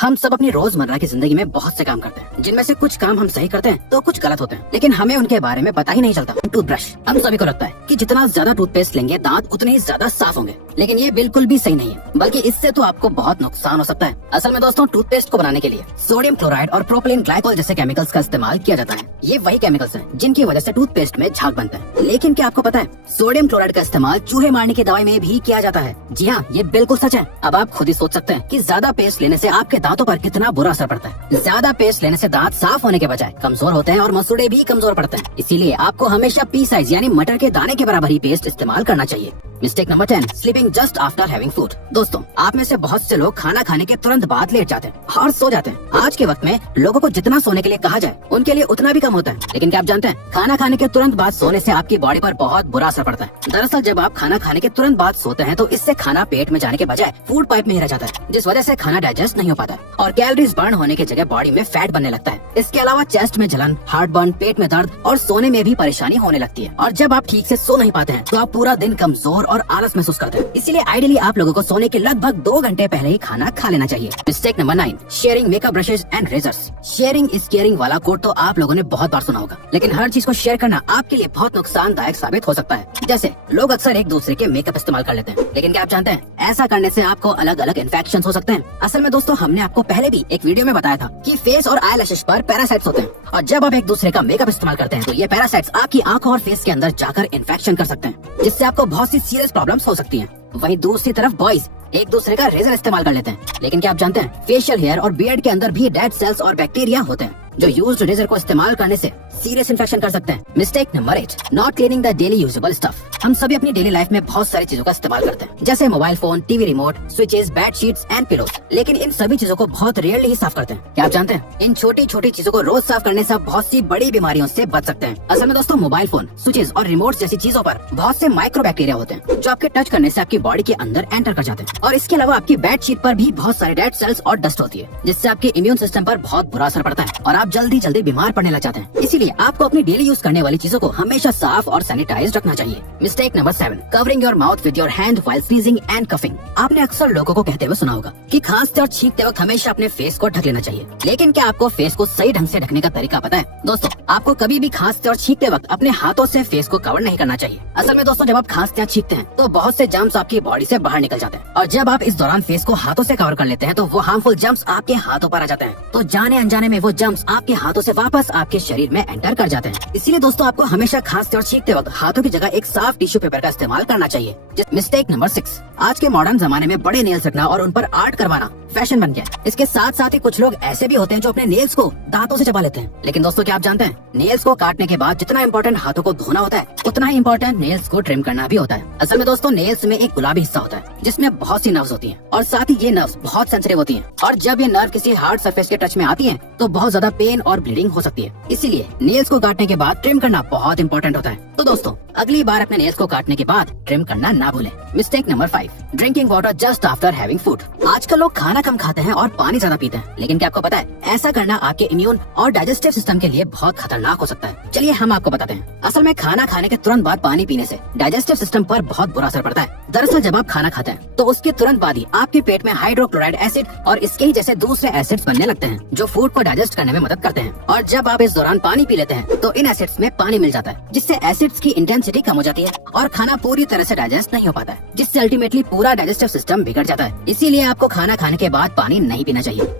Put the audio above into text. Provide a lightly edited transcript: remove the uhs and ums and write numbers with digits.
हम सब अपनी रोजमर्रा की जिंदगी में बहुत से काम करते हैं, जिनमें से कुछ काम हम सही करते हैं तो कुछ गलत होते हैं, लेकिन हमें उनके बारे में पता ही नहीं चलता। टूथब्रश, हम सभी को लगता है कि जितना ज्यादा टूथपेस्ट लेंगे दांत उतने ही ज्यादा साफ होंगे, लेकिन ये बिल्कुल भी सही नहीं है, बल्कि इससे तो आपको बहुत नुकसान हो सकता है। असल में दोस्तों, टूथपेस्ट को बनाने के लिए सोडियम क्लोराइड और प्रोपिलीन ग्लाइकोल जैसे केमिकल्स का इस्तेमाल किया जाता है। ये वही केमिकल्स हैं जिनकी वजह से टूथपेस्ट में झाग बनता है। लेकिन क्या आपको पता है, सोडियम क्लोराइड का इस्तेमाल चूहे मारने की दवाई में भी किया जाता है। जी हाँ, ये बिल्कुल सच है। अब आप खुद ही सोच सकते हैं कि ज्यादा पेस्ट लेने से आपके दांतों पर कितना बुरा असर पड़ता है। ज्यादा पेस्ट लेने से दांत साफ होने के बजाय कमजोर होते हैं और मसूड़े भी कमजोर पड़ते हैं। इसीलिए आपको हमेशा पी साइज यानी मटर के दाने के बराबर ही पेस्ट इस्तेमाल करना चाहिए। Mistake number 10, sleeping just after having food. दोस्तों, आप में से बहुत से लोग खाना खाने के तुरंत बाद लेट जाते हैं और सो जाते हैं। आज के वक्त में लोगों को जितना सोने के लिए कहा जाए उनके लिए उतना भी कम होता है। लेकिन क्या आप जानते हैं, खाना खाने के तुरंत बाद सोने से आपकी बॉडी पर बहुत बुरा असर पड़ता है। दरअसल जब आप खाना खाने के तुरंत बाद सोते हैं तो इससे खाना पेट में जाने के बजाय फूड पाइप में ही रह जाता है, जिस वजह से खाना डाइजेस्ट नहीं हो पाता है और कैलोरीज बर्न होने की जगह बॉडी में फैट बनने लगता है। इसके अलावा चेस्ट में जलन, हार्ट बर्न, पेट में दर्द और सोने में भी परेशानी होने लगती है। और जब आप ठीक से सो नहीं पाते हैं तो आप पूरा दिन कमजोर और आलस महसूस करते हैं। इसीलिए आइडियली आप लोगों को सोने के लगभग 2 घंटे पहले ही खाना खा लेना चाहिए। Mistake number 9, sharing makeup brushes and razors. Sharing is caring वाला कोट तो आप लोगों ने बहुत बार सुना होगा, लेकिन हर चीज को शेयर करना आपके लिए बहुत नुकसानदायक साबित हो सकता है। जैसे लोग अक्सर एक दूसरे के मेकअप इस्तेमाल कर लेते हैं, लेकिन क्या आप जानते हैं, ऐसा करने से आपको अलग अलग इन्फेक्शन हो सकते हैं। असल में दोस्तों, हमने आपको पहले भी एक वीडियो में बताया था कि फेस और आई लैशेस पर पैरासाइट्स होते हैं, और जब आप एक दूसरे का मेकअप इस्तेमाल करते हैं तो ये पैरासाइट्स आपकी आंखों और फेस के अंदर जाकर इन्फेक्शन कर सकते हैं, जिससे आपको बहुत सी सीरियस प्रॉब्लम्स हो सकती हैं। वहीं दूसरी तरफ बॉयज एक दूसरे का रेजर इस्तेमाल कर लेते हैं, लेकिन क्या आप जानते हैं, फेशियल हेयर और बियर्ड के अंदर भी डेड सेल्स और बैक्टीरिया होते हैं, जो यूज्ड रेजर को इस्तेमाल करने से सीरियस इन्फेक्शन कर सकते हैं। Mistake number 8, not cleaning the daily usable stuff. हम सभी अपनी डेली लाइफ में बहुत सारी चीजों का इस्तेमाल करते हैं, जैसे mobile phone, TV remote, switches, bed sheets and pillows, लेकिन इन सभी चीजों को बहुत रेयरली ही साफ करते हैं। क्या आप जानते हैं, इन छोटी छोटी चीजों को रोज साफ करने से आप बहुत सी बड़ी बीमारियों से बच सकते हैं। असल में दोस्तों, मोबाइल फोन, स्विचेस और रिमोट जैसी चीजों पर बहुत से माइक्रो बैक्टीरिया होते हैं, जो आपके टच करने से आपकी बॉडी के अंदर एंटर कर जाते हैं। और इसके अलावा आपकी बेड शीट पर भी बहुत सारे डेड सेल्स और डस्ट होती है, जिससे आपके इम्यून सिस्टम पर बहुत बुरा असर पड़ता है और आप जल्दी जल्दी बीमार पड़ने लग जाते हैं। इसीलिए आपको अपनी डेली यूज करने वाली चीजों को हमेशा साफ और सैनिटाइज रखना चाहिए। Mistake number 7, covering your mouth with your hand while sneezing and coughing. आपने अक्सर लोगों को कहते हुए सुना होगा कि खांसते और छींकते वक्त हमेशा अपने फेस को ढक लेना चाहिए, लेकिन क्या आपको फेस को सही ढंग से ढकने का तरीका पता है? दोस्तों, आपको कभी भी खांसते और छींकते वक्त अपने हाथों से फेस को कवर नहीं करना चाहिए। असल में दोस्तों, जब आप खांसते या छींकते हैं तो बहुत से जर्म्स आपकी बॉडी से बाहर निकल जाते हैं, और जब आप इस दौरान फेस को हाथों से कवर कर लेते हैं तो वो हार्मफुल जर्म्स आपके हाथों पर आ जाते हैं, तो जाने अनजाने में वो जर्म्स आपके हाथों से वापस आपके शरीर में एंटर कर जाते हैं। इसीलिए दोस्तों, आपको हमेशा खांसते और छींकते वक्त हाथों की जगह एक साफ टिश्यू पेपर का इस्तेमाल करना चाहिए। मिस्टेक नंबर 6, आज के मॉडर्न जमाने में बड़े नेल्स रखना और उन पर आर्ट करवाना फैशन बन गया है। इसके साथ साथ ही कुछ लोग ऐसे भी होते हैं जो अपने नेल्स को दांतों से चबा लेते हैं। लेकिन दोस्तों, क्या आप जानते हैं, नेल्स को काटने के बाद जितना इम्पोर्टेंट हाथों को धोना होता है, उतना ही इम्पोर्टेंट नेल्स को ट्रिम करना भी होता है। असल में दोस्तों, नेल्स में एक गुलाबी हिस्सा होता है जिसमें बहुत सी नर्व्स होती हैं, और साथ ही ये नर्व्स बहुत सेंसिटिव होती हैं, और जब ये नर्व किसी हार्ड सरफेस के टच में आती हैं तो बहुत ज्यादा पेन और ब्लीडिंग हो सकती है। इसीलिए नेल्स को काटने के बाद ट्रिम करना बहुत इंपॉर्टेंट होता है। तो दोस्तों, अगली बार अपने नेल्स को काटने के बाद ट्रिम करना ना भूलें। Mistake number 5, drinking water just after having food. आजकल लोग खाना कम खाते हैं और पानी ज्यादा पीते हैं, लेकिन क्या आपको पता है, ऐसा करना आपके इम्यून और डाइजेस्टिव सिस्टम के लिए बहुत खतरनाक हो सकता है। चलिए हम आपको बताते हैं। असल में खाना खाने के तुरंत बाद पानी पीने से डाइजेस्टिव सिस्टम पर बहुत बुरा असर पड़ता है। दरअसल जब आप खाना खाते हैं तो उसके तुरंत बाद ही आपके पेट में हाइड्रोक्लोराइड एसिड और इसके ही जैसे दूसरे एसिड्स बनने लगते हैं, जो फूड को डाइजेस्ट करने में मदद करते हैं। और जब आप इस दौरान पानी पी लेते हैं तो इन एसिड्स में पानी मिल जाता है, जिससे एसिड्स की इंटेंसिटी कम हो जाती है और खाना पूरी तरह से डाइजेस्ट नहीं हो पाता है, जिससे अल्टीमेटली पूरा डाइजेस्टिव सिस्टम बिगड़ जाता है। इसीलिए आपको खाना खाने के बाद पानी नहीं पीना चाहिए।